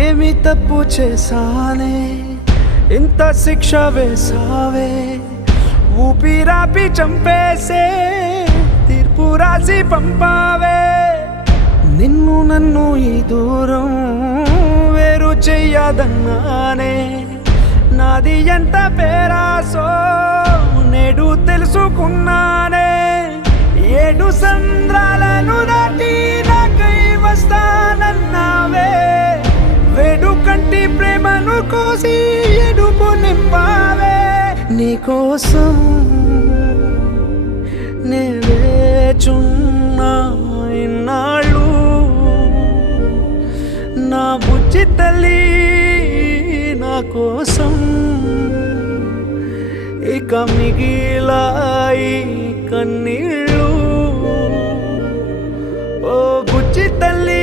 ఏమి తప్పు చేశానే ఇంత శిక్ష వేసావే, ఊపిరాపి చంపేసే తీర్పు రాసి పంపావే. నిన్ను నన్ను ఈ దూరం వేరు చెయ్యదన్నానే, నాది ఎంత పేరాసో నేడు తెలుసుకున్నానే. 7 సంద్రాలను దాటి నాకై వస్తానన్నావే, వేడుకంటి ప్రేమను కోసి ఎడుపు నింపావే. నీకోసం నే వేచున్నా ఇన్నాళ్ళు, నా బుజ్జి తల్లి నా కోసం. ఇక మిగిలాయి కన్నీళ్ళు, ఓ బుజ్జి తల్లి